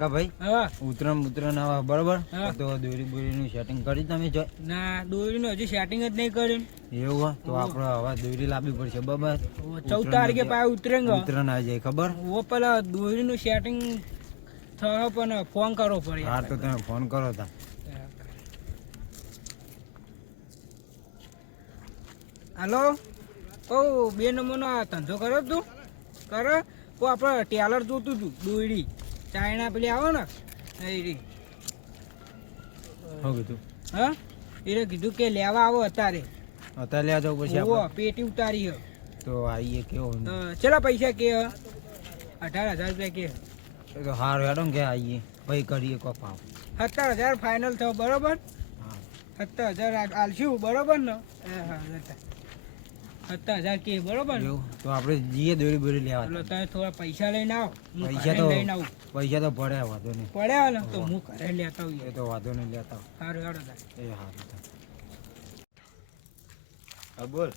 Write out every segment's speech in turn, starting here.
પકા ભાઈ ઉતરણ આવા બરોબર તો દોરી બોરીનું સેટિંગ કરી તમે જો ના દોરીનું હજી સેટિંગ જ નહીં કર્યું એવું તો આપણે હવે દોરી લાવવી પડશે બરાબર 14 તારીખે પાછું ઉતરણ આવી જાય ખબર ઓ પેલા દોરીનું સેટિંગ થયો પણ ફોન કરવો પડે હા તો તમે ફોન કરો તા હાલો ઓ 2 નંબરનો ધંધો કર્યો તું કરો ઓ આપણે ટેલર જોતું હતું દોરી ચાઇના પેલી આવો ને એ શું કીધું હા એને કીધું કે લેવા આવો અત્યારે લેવા જવું પછી ઓ પેટી ઉતારી હે તો આઈએ કેવો ચલા પૈસા કે 18,000 રૂપિયા કે તો હારું હેડો કે આઈએ ભાઈ કરીએ કોક ભાવ 17,000 ફાઇનલ થયો બરોબર 17,000 આલશું બરોબર ને હા 17,000 કે બરોબર તો આપણે જઈએ દોરી બોરી લેવા એટલે તમે થોડા પૈસા લઈને આવો પૈસા તો લઈને આવું પૈસા તો પડ્યા વાંધો નહીં પડ્યા ને તો હું ઘરે લેતા આવું એ તો વાંધો નહીં લેતા સારું હેડો એ સારું હા બોલ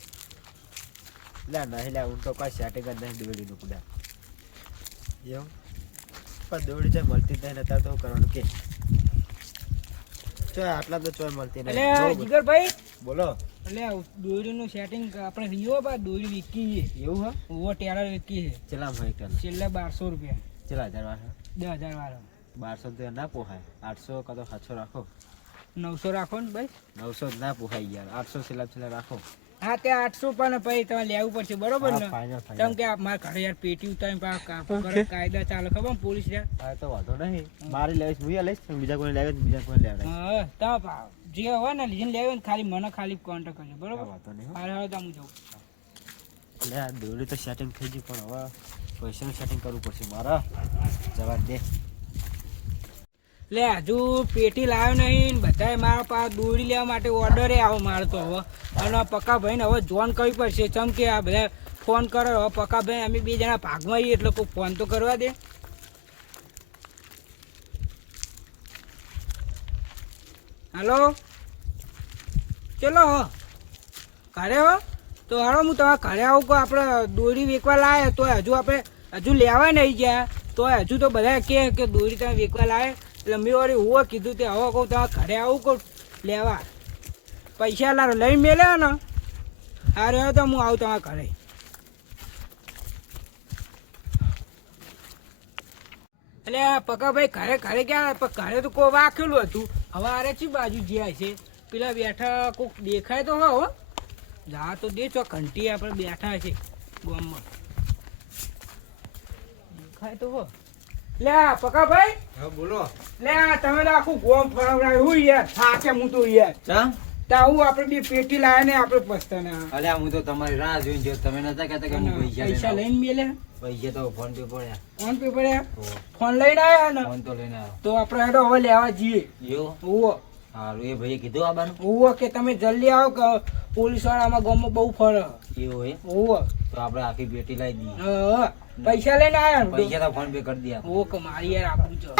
લે નહીં લે હું તો કોઈ સેટિંગ જ નહીં દોડીનું કુડા એવું પણ દોડી છે મળતી જ નહીં નતા તો કરવાનું કે ચોય આટલા તો ચોય મળતી નહીં એટલે જીગરભાઈ બોલો એટલે દોરીનું સેટિંગ આપણે રીયો બા દોરી વિકી છે એવું હા ઓ ટેલર વિકી છે ચલા ભાઈ ચાલો છેલ્લે 1200 રૂપિયા ચલા 1000 વાળા 10,000 વાળો 1200 તો ના પોહાય 800 કા તો 700 રાખો 900 રાખો ને ભાઈ 900 જ ના પોહાય યાર 800 છેલ્લા રાખો હા ત્યાં 800 પણ પછી તમારે લેવું પડશે બરોબર ને ફાઇનલ કેમ કે મારા ઘરે યાર પેટી ઉતારીને કાયદા ચાલે ખબર પોલીસ યાર હા તો વાંધો નહીં મારી લેવીશ હું લઈશ બીજા કોઈ લેવે બીજા કોઈ લેવે હા તમે જે હોય ને લીધીને લેવે ને ખાલી મને ખાલી કોન્ટેક્ટ કરજો બરોબર વાંધો નહીં હારે તો હું જાઉં એટલે આ દોરી તો સેટિંગ થઈ ગયું પણ હવે પૈસાનું સેટિંગ કરવું પડશે મારા જવા દે લે હજુ પેટી લાવ્યો નહીં બધાએ મારા પાસે દોરી લેવા માટે ઓર્ડરે આવો મારે તો હવે અને પક્કા ભાઈને હવે જોન કરવી પડશે ચમ કે આ બધા ફોન કરો હવે પક્કા ભાઈ અમે 2 જણા ભાગમાં આવીએ એટલે કોઈ ફોન તો કરવા દે હાલો ચલો હો ઘરે હો તો હાલો હું તમારા ઘરે આવું કે આપણે દોરી વેચવા લાવે તો હજુ આપણે હજુ લેવા નહીં ગયા તો હજુ તો બધા કે દોરી તમે વેચવા લાવે એટલે મેં વળી હું કીધું તે હવે કહું તમારા ઘરે આવું કહું લેવા પૈસા લારો લઈ મેલ્યા ને હારે તો હું આવું તમારા ઘરે એટલે પકાભાઈ ઘરે ક્યાં ઘરે તો કોઈ વાકેલું હતું હવે આરે ચી બાજુ જ્યાં છે પેલા બેઠા કોઈક દેખાય તો હો જા તો દે ચો ઘંટી આપણે બેઠા છે ગામમાં દેખાય તો હો લે પકાભાઈ હા બોલો લે તમે તો આખું ગોમ ફરવડાવ્યું હું યાર થાકે હું તો યાર ચા તા હું આપણે 2 પેટી લાવ્યા ને આપણે પસ્તાના અલ્યા હું તો તમારી રાહ જોઈને જો તમે નતા કહેતા કે હું પૈસા લઈને મેલે પૈસા તો ફોન પે પડ્યા ફોન પે પડ્યા ફોન લઈને આવ્યા ને ફોન તો લઈને આવ્યો તો આપણે હેડો હવે લેવા જઈએ એવું ઓવો સારું એ ભાઈએ કીધું આબાનું ઓવો કે તમે જલ્દી આવો કે પોલીસ વાળા આમાં ગામમાં બહુ ફરે એવું એ ઓવો તો આપણે આખી પેટી લાવી દઈએ હા પૈસા લઈને આવ્યા ને પૈસા તો ફોન પે કરી દે ઓ કે મારી યાર આપું છો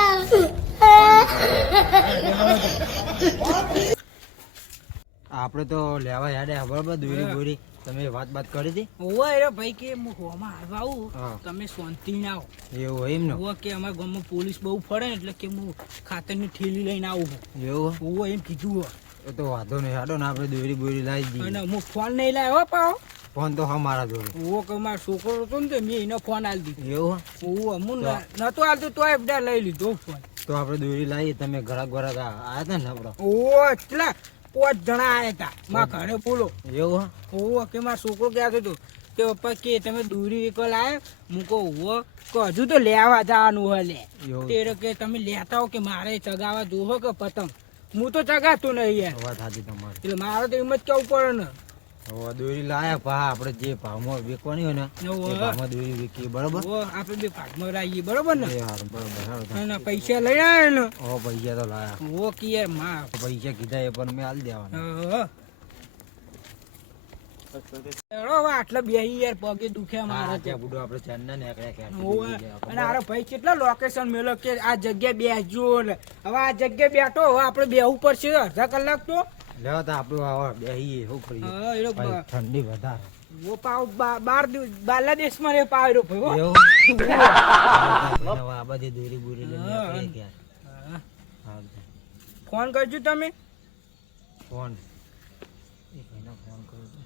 આપણે તો લેવા યાડે બરાબર દોરી બોરી તમે વાત કરી હતી ઓવો અરે ભાઈ કે હું હોમાં આવવા આવું હા. તમે શાંતિ ના આવો એવું હોય એમ ને ઓવો કે અમારા ગામમાં પોલીસ બહુ ફરે ને એટલે કે હું ખાતરની થેલી લઈને આવું એવું ઓવો એમ કીધું હો. એ તો વાંધો નહીં હાડો ને આપણે દોરી બોરી લાવી દઈએ અને હું ફોન નહીં લાવ્યો પાછો ફોન તો હા મારા જોડે ઓવો કે મારો છોકરો હતો ને તો મેં એનો ફોન આલી દીધો એવું ઓવો હું નતો આલતો તોય બધા લઈ લીધો ફોન તો આપણે દોરી લાવીએ તમે ઘરાક આવ્યા હતા ને આપણે ઓવો એટલા 5 જણા આયા હતા મારા ઘરે બોલો એવું ઓવો કે મારો છોકરો કહેતો હતો કે પપ્પા કે તમે દોરી વેકો લાવે મૂકો ઓવો કે હજુ તો લેવા જવાનું હોય લે એવું તે કે તમે લેતા હો કે મારે ચગાવવા જોવો કે પતંગ હું તો ચગાતો નહીં યાર વાત સાચી તમારી એટલે મારે તો એમ જ કેવું પડે ને હવે દોરી લાયા પા આપણે જે ભાવમાં વેચવાની હોય ને એ ભાવમાં દોરી વેચીએ બરાબર ઓવો આપણે 2 ભાગમાં રહીએ બરોબર ને એ હારું બરાબર હારું અને પૈસા લઈ આવ્યા ને હવે પૈસા તો લાયા ઓવો કે યાર માં પૈસા કીધા એ પણ મેં આલી દેવાના હવે આટલા બેહી યાર પગે દુખ્યા મારા ત્યાં બુડો આપણે ચાંદના ને એકડા ઓવે. અને આરો ભાઈ કેટલા લોકેશન મેલો કે આ જગ્યા બેસજો ને હવે આ જગ્યા બેઠો હવે આપણે બેહવું પડશે અડધા કલાક તો લેવા તો આપણું આવા બેહીએ શું કરીએ હા, એ લોકો ભાઈ, ઠંડી વધારે વો પાવ બારલા દેશમાં રે પાવ રહ્યો ભાઈ હો. એવું હવે આ બધી દોરી બોરી લઈને નીકળીએ ક્યાં. હા. હા ફોન કરજો તમે. ફોન એ ભાઈને ફોન કરું છું.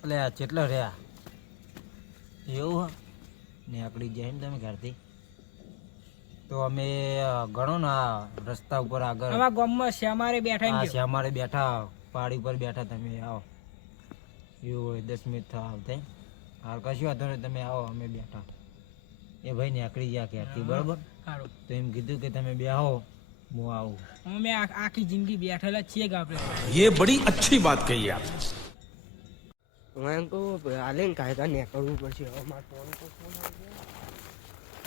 એટલે આ કેટલા રહ્યા એવું નીકળી જાય ને તમે ઘરથી તો અમે ગણો ને આ રસ્તા ઉપર આગળ અમારા ગામમાં શ્યામારે બેઠા એમ આ કહો. શ્યામારે બેઠા પાડી પર બેઠા તમે આવો એવું હોય 10 મિનિટ થવા આવતા હાલ કશું વાંધો નહીં તમે આવો અમે બેઠા એ ભાઈ નીકળી ગયા ક્યાંથી બરાબર સારું. તો એમ કીધું કે તમે બે આવો હું આવું અમે આખી જિંદગી બેઠેલા છીએ કે આપણે. ये बड़ी अच्छी बात कही आप હું એમ કહું હાલે ને કાયદા નીકળવું પડશે હવે મારે ફોન તો ફોન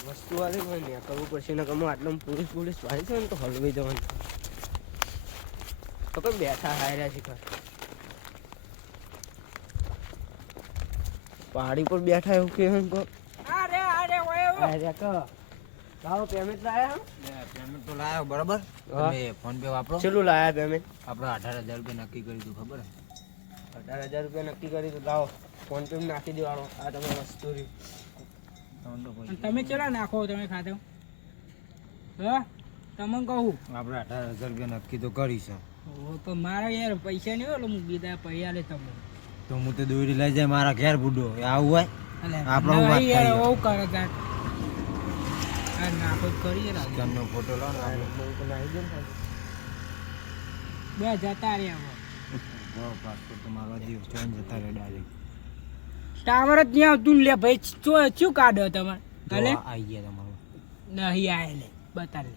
વસ્તુ હાલે મને નીકળવું પડશે ને ગમે આટલું પોલીસ ભાઈ છે ને તો હલવાઈ જવાનું તો કઈ બેઠા હાર્યા છે પહાડી પર બેઠા એવું કે અરે ઓય હાર્યા ક લાવો પેમેન્ટ લાયા પેમેન્ટ તો લાવ્યો બરાબર હા. તમે ફોન પે વાપરો ચેટલું લાયા પેમેન્ટ આપણે 18,000 રૂપિયા નક્કી કર્યું હતું ખબર 18,000 રૂપિયા નક્કી કરી તો લાવો ફોન પે નાખી દેવાનો આ તમે વસ્તુ રહ્યું અને તમે ચેલા નાખો તમે ખાતે હા તમને કહું આપણે 18,000 રૂપિયા નક્કી તો કરી છે પણ મારા યાર પૈસા નહીં હોય હું બીજા પૈસા લે તમને. તો હું તો દોરી લઈ જાય મારા ઘેર બુડો આવું હોય આપણે હું વાત નહીં યાર, કરીએ. બહુ કરે તાર. આ નાખો જ કરીએ ને. ઘરનો ફોટો લો ને આપણે. બે જતા રહ્યા બહુ પાસપોર્ટ તો મારો દિવસ જોઈને જતા રહે ડાયરેક્ટ ટાવર જ ત્યાં તું લે ભાઈ શું કાઢો તમારે ભલે આવી ગયા તમારો નહીં આય લે બતા લે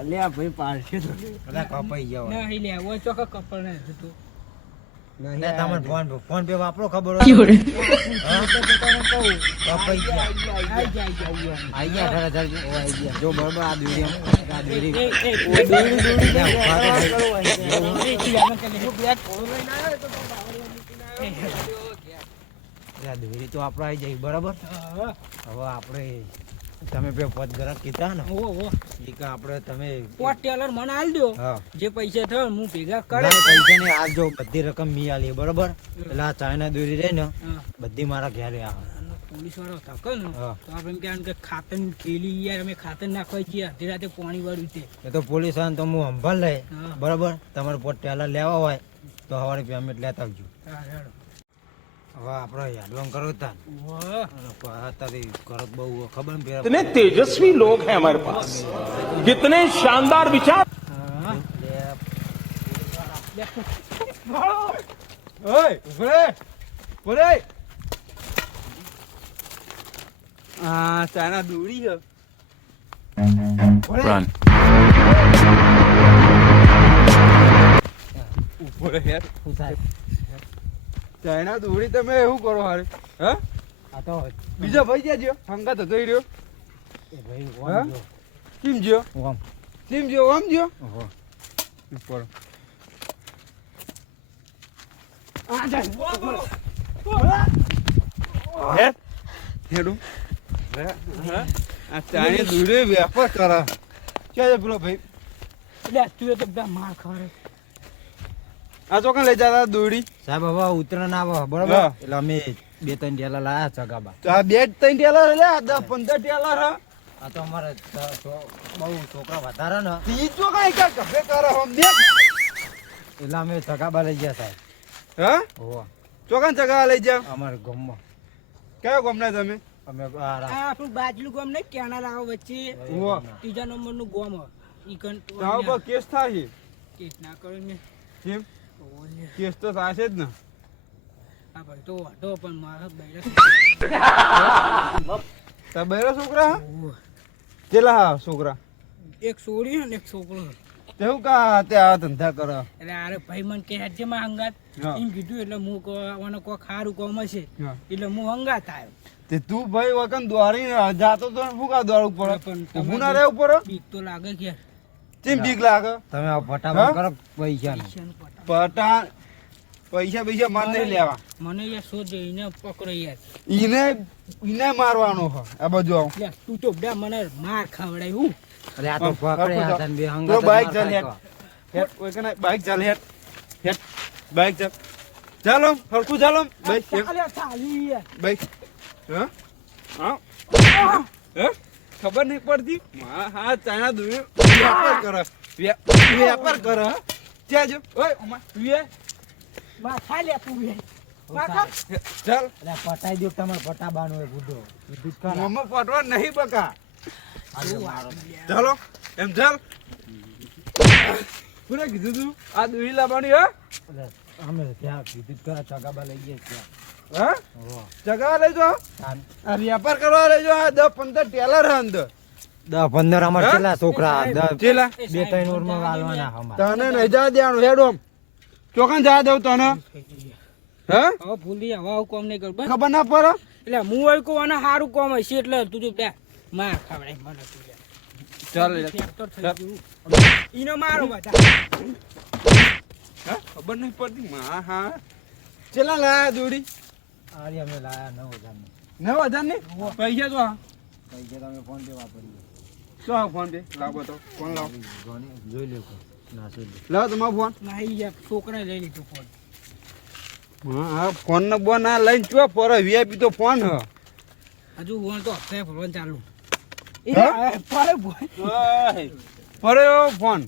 અલ્યા ભાઈ પાડશે તો બધા કપાઈ ગયા નહીં લે ઓય ચોક કપડ ને હતું નહીં ને તમને ફોન પે વાપરો ખબર તો હોય તને કહું કપાઈ ગયા આઈ જાય આવી ગયા 18,000 આવી ગયા જો બરાબર આ દોરી આ દોરી આ દોરી તો આપણે આવી જાય બરાબર હવે આપણે તમે પે પદ ગરક કીધા ને એ કે આપણે તમે ટેલર મને આલ દો હા જે પૈસા થાય હું ભેગા કરે ના, પૈસા ને આ જો બધી રકમ મી આલી બરાબર એટલે આ ચાઇના દોરી રહી ને હા. બધી મારા ઘરે આવે પોલીસ વાળો થકે ને હા. તો આપણે એમ કહેવાનું કે ખાતર થેલી યાર અમે ખાતર નાખવા છીએ અડધી રાતે પાણી વાળું છે એ તો પોલીસ આવે ને તો હું સંભાળ લે હા. બરાબર તમારે પોત ટેલર લેવા હોય તો સવારે પેમેન્ટ લેતા આવજો હા, હેડો. હવે આપણે યાદવાન કરો તા વાહ. તારી કરત બહુ ખબર ને પેલા कितने तेजस्वी लोग हैं हमारे पास कितने शानदार विचार હા. હા ચાના દોરી છે रन ઉપર યાર શું થાય? ચાઇના દોરી તમે એવું કરો હારે હા આ તો બીજો ભાઈ ક્યાં ગયો હંગાત હતો ઈ રહ્યો એ ભાઈ હા? ઓમ જો. કેમ ગયો ઓમ. કેમ ગયો આમ ગયો ઓહો. ઉપર હે હેડું આ ચાઇના દોરી વેપાર કરે ક્યાં છે પેલો ભાઈ લે, તું એ તો બધા માર ખવડાવે. આ ચોકન લઈ જતા દોરી સાહેબ હવે ઉત્તરાયણ આવે બરાબર હા. એટલે અમે 2-3 ટેલા લાયા ચગાબા તો આ બે 3 ટેલર લે 10-15 ટેલર હા આ તો અમારે બહુ છોકરા વધારે ને તી તો કઈ કા કફે કરે હમ દેખ એટલે અમે ચગાબા લઈ ગયા સાહેબ હા ઓહો. ચોકન ચગા લઈ જાવ અમારે ગામમાં કયો ગામના તમે અમે આ આપણું બાજલું ગામ નહીં કેનાલ આવે વચ્ચે ઓહો ત્રીજા નંબરનું ગામ હ. ઈ કન તાવ પર કેસ થાય કેસ ના કરો ને કેમ ઓલે. કેસ તો થશે જ ને આ ભાઈ તો વાઢો પણ મારા બૈરા તા બેરો છોકરા હા? ઓહ. કેટલા હા છોકરા એક છોડી ને એક છોકરો તેવું કા તે આ ધંધા કરે એટલે આરે ભાઈ મને કે હેડજે માં હંગાત હા. એમ કીધું એટલે હું કોને કોઈ ખારું કોમ હશે હા. એટલે હું હંગાત આવ્યો તે તું ભાઈ વગન દોડી જાતો તો શું કા દોડવું પડે પણ ઊભું ના રહેવું પડે બીક તો લાગે કે ચેમ બીક લાગે તમે આ ફટાફટ હા? કરો પૈસા પૈસાનું પટાણ. પટાણ પૈસા પૈસા માર નહીં લેવા. મને યાર શોધ એને પકડો યાર. ઈને મારવાનો હો આ બાજુ આવ. લે તું તો બે મને માર ખવડાય હું. અરે આ તો પકડે આ તને બે હંગાત તો જ બાઈક માર ચાલ ખાય હેડ ઓય કને બાઈક ચાલ હેડ બાઈક ચાલ ચાલો હરકું ચાલો બાઈક અલે ચાલી યાર. બાઈક હા હા હે ખબર નહીં પડતી હા ચાઇના દુનિયા વેપાર કરે હા ત્યાં જો ઓય ઓમા તું માર ખા લે તું યાર. માર ખા. ચાલ અરે પટાઈ દો તમારે પટાબાનો હોય બુડો કીધું જ ખરા. મમ્મા પટવા નહીં બકા અરે મારો ચાલો એમ ચાલ કોને કીધું તું આ દુઈ લાવવાની હા અરે અમે ત્યાં કીધું જ ખરા ચગાબા લઈ ગયા ત્યાં હા હો ચગાવા લેજો તાન આ વેપાર કરવા લેજો આ 10-15 ટેલર હે અંદર 10-15 અમાર હા? કેટલા છોકરા ચેલા બે ત્રણ ઓરમાં વાલવાના અમાર તને નહીં જવા દેવાનું હેડ ઓમ ચોકન જવા દઉં તને હે હવે ભૂલી હવે આવું કોમ નહીં કર બસ. ખબર ના પડે એટલે હું વળી કહું આને સારું કોમ હશે એટલે તું જો બે માર ખવડાય મને તું યાર. ચાલ ટ્રેક્ટર થઈ ચાલ. ગયું. ઈનો મારો બધા. હા ખબર નહીં પડતી હા હા ચેલા લાયા દોડી આરી અમે લાયા 9,000 9,000 ની પૈસા તો હા પૈસા તમે ફોન પે વાપરીએ તો આ ફોન પે લાવો તો ફોન લાવો જોઈ લે નાસી લે લાવો તમારો ફોન નહીં યાર છોકરાએ લઈ લીધું ફોન. હા હા ફોન ને બોન આ લઈને ચો પર વીઆઈપી તો ફોન હ હજુ ફોન તો હપ્તે ભરવાનું ચાલુ. હા? ફરે બોલ. પડ્યો ફોન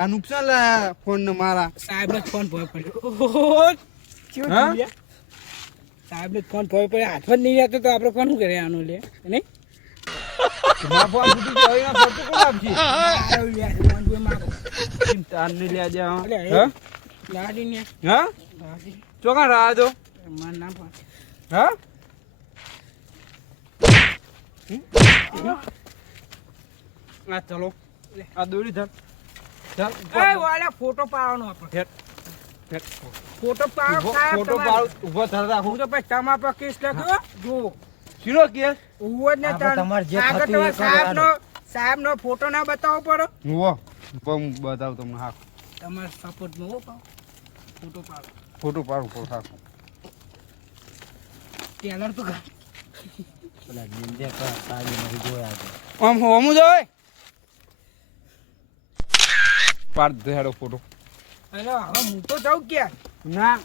આ નુકસાન લાયા ફોન ને મારા સાહેબને જ ફોન ભોય પડ્યો. ઓહો, કેવું હા? થયું યાર? સાહેબને જ ફોન ભોય પડ્યો. હાથમાં જ નહીં આવતો તો આપણે ફોન શું કરે આનો લે નહીં? મારા ફોન સુધી તો હવે ના ફરતો કોણ આપજી મારો યાર, ફોન ભોય મારો. તાર ને લે દે અલે, એ હા લાડીને, હા લાડી. ચોકન રાહ દો મારું નામ ફોન. હા આ ચલો આ દોરી ધર ચાલ એ વાળા ફોટો પાડવાનો આપણે. હેડ. ફોટો પાડો સાહેબ ફોટો તમારે. પાડ ઉભો થર રાખો હું તો પછી તમારા પર કેસ લખ્યો જો શીરો કેસ ઉવો જ ને આપણે તમારે જે આગળ થતું એ તમારે કરવાનું. સાહેબનો ફોટો ના બતાવવો પડે. હુઓ હું બતાવ તમને હા તમારા સપોર્ટમાં હો પાડો. ફોટો પાડો. ફોટો પાડું ફોટો રાખો ટેલર તો પેલા નિંદે કા સારી મરી જોયા છે આમ હોમું જાય પાડ દે હેડો ફોટો અરે હવે હું તો જાઉં ક્યાં ના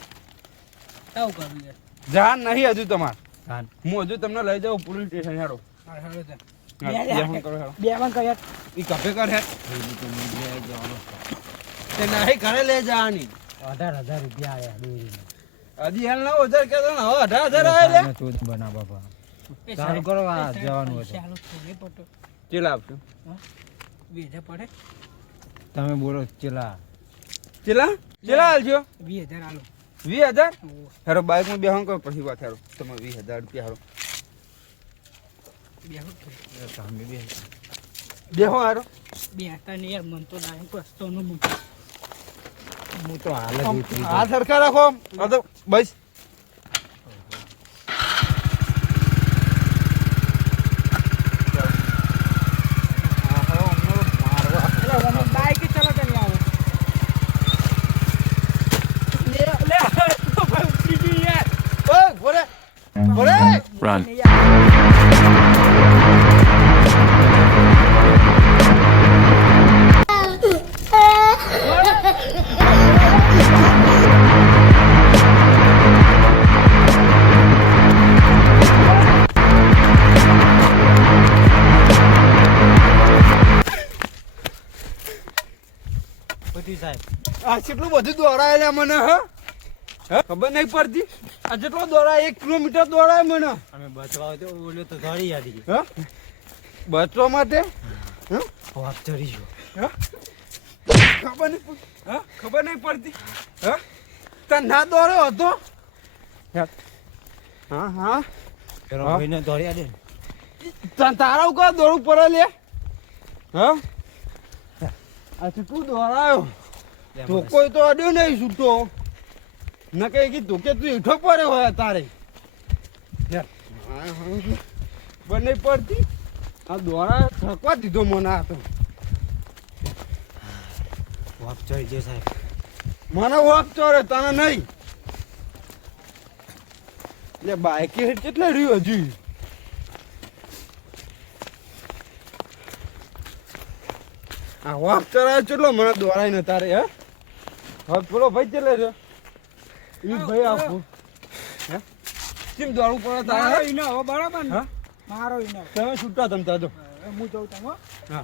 આવું કરું યાર. જાન નહીં હજુ તમાર તાન હું હજુ તમને લઈ જાઉં પોલીસ સ્ટેશન હેડો હા, હેડો જા. હા, બે બેહું કરો હેડો બેમાં કયા ઈ કફે કર હેડ પેલી તો મીડિયા જવાનો તે નહીં ઘરે લઈ જવાની 18,000 રૂપિયા આયા દોરીને હજી હેલ 9,000 કહેતો ને હવે 18,000 આયા લે તો બના બાપા એ ચાલુ સાહેબ, કરો, આ એ સાહેબ, જવાનું હોય તો. ચાલો થોડી પટો ચેલા આપશું વેજા પડે તમે બોલો ચેલા ચેલા ચેલા હાલજો 20,000 આલો 20,000 ઓહો, હેડો બાઇકમાં બેહું કરો પછી વાત હેડો તમે 20,000 રૂપિયા હેડો બેહો થોડી. તમે બે બેહો હેડો બેહતા નહીં યાર મન તો ડાયરેક્ટ પસ્તાવાનું મૂક. હું તો હાલ જ ઉતરી જાઉં. હાથ સરખા રાખો આ તો બસ એટલે તમે બાઈક ચલો કે નહીં આવો લે તો ભાઈ ઉતરી ગઈ યાર. ઓય ભોરે ભોરે Run. નહીં યાર. પતિ સાહેબ આ કેટલું બધું દોડાયેલા મને હા ખબર નહીં પડતી આ જેટલો દોડાય 1 કિલોમીટર દોડાય મને અમે બચવા હોય તો ઓલો તો ધડી આડી હા બચવા માટે વાપ ચડી ગયો હા ખબર નહીં હા ખબર નહીં પડતી હા તને ના દોડ્યો હતો હા હા પેલો હા? ભાઈને ધડી આડે તારા ઉપર દોડવું પડે લે હા આ કેટલું દોડાયો તો કોઈ તો અડ્યો નહીં છૂટો ન કઈ કીધું કે તું હેઠો પડે હોય તારે બને પડતી આ દોરા થકવા દીધો મને આ તો વાપ ચડી ગયો સાહેબ મને વાપ ચોરે તને નહીં એટલે બાઈક કેટલા રહ્યું હજી આ વાપ ચોરાય કેટલો મને દોરાય ને તારે હે હવે પેલો ભાઈ કેટલે છે ઈ ભાઈ આપું હે કેમ દોડવું પડે મારો તારે ઈનો હો બરાબર ને હા? મારો ઈનો તમે છૂટા તમ તાજો હું જઉં તમે હા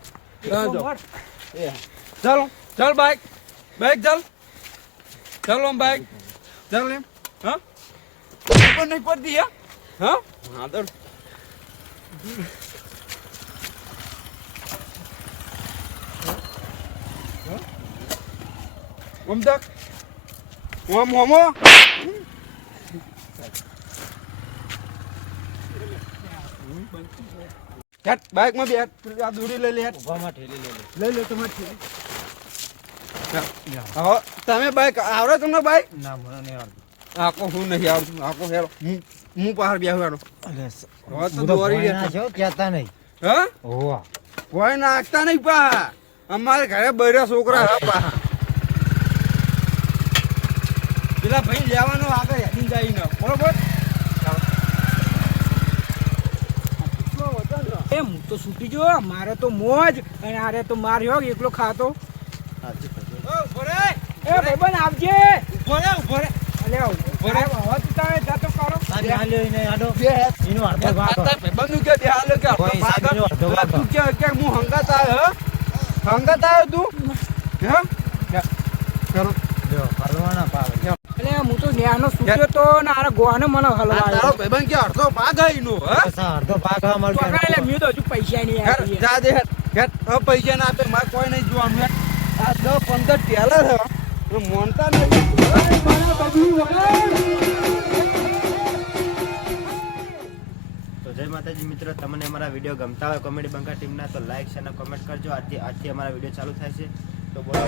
હો એ ચાલો ચાલ બાઈક ચાલ ચાલો આમ બાઈક ચાલ એમ હા પણ નહીં પડતી હા હા તો ઓમ તક ઓમ હોમો હેટ બાઈક માં બેઠ આ દોરી લઈ લે હેટ ઉભામાં ઠેલી લઈ લે. લઈ લો તમારે ઠેલી. હવે તમે બાઈક આવડે તમને બાઈક ના મને નહીં આવડતું. આખો હું નહીં આવડતું આખો હેરો હું બહાર બેહવાનો અલે હવે તો હું તો દોરી ભોય રહેતો. ના છો, કહેતા નહીં. હા ઓવા. કોઈ નાખતા નહીં પા અમારે ઘરે બૈરા છોકરા હા પા પેલા ભાઈ લેવાનો આગળ હેડીને જાય ને બરોબર એમ તો છૂટી જો મારે તો મોજ અને આરે તો માર્યો એકલો ખાતો એ ભાઈબંધ આવજે ઉભો રે અલે આવ હવે તું તારે જાતો કરો આ બેહાલ્યો એને આડો. બે એનો અડધો ભાગ હોય. બંધુ કે દેહાલો કે કોઈ સાહેબનો અડધો ભાગ તું હોય. કે હું હંગાત આવ્યો હંગાત આવ્યો તું હે કરો જો, હલવાના પાવે. અલે હું તો ન્યાનો છૂટ્યો તો ને આરે ગોવાને મને આ તારો હલવાયો ભાઈબંધ કે અડધો ભાગ આઈનો હે બસ આ અડધો ભાગ હા મળતો તો એટલે મેં તો હજુ પૈસા નહીં હેડ, આપી જા દે હેડ. હેડ. હવે પૈસા ના આપે મારે કોઈ નહીં જોવાનું હેડ. આ 10-15 ટેલર હે હું મોનતા નહીં તો જય માતાજી મિત્રો, તમને અમારા વિડીયો ગમતા હોય કોમેડી બંકા ટીમના તો લાઈક શેર અને કોમેન્ટ કરજો. આજથી અમારા વિડીયો ચાલુ થાય છે તો બોલો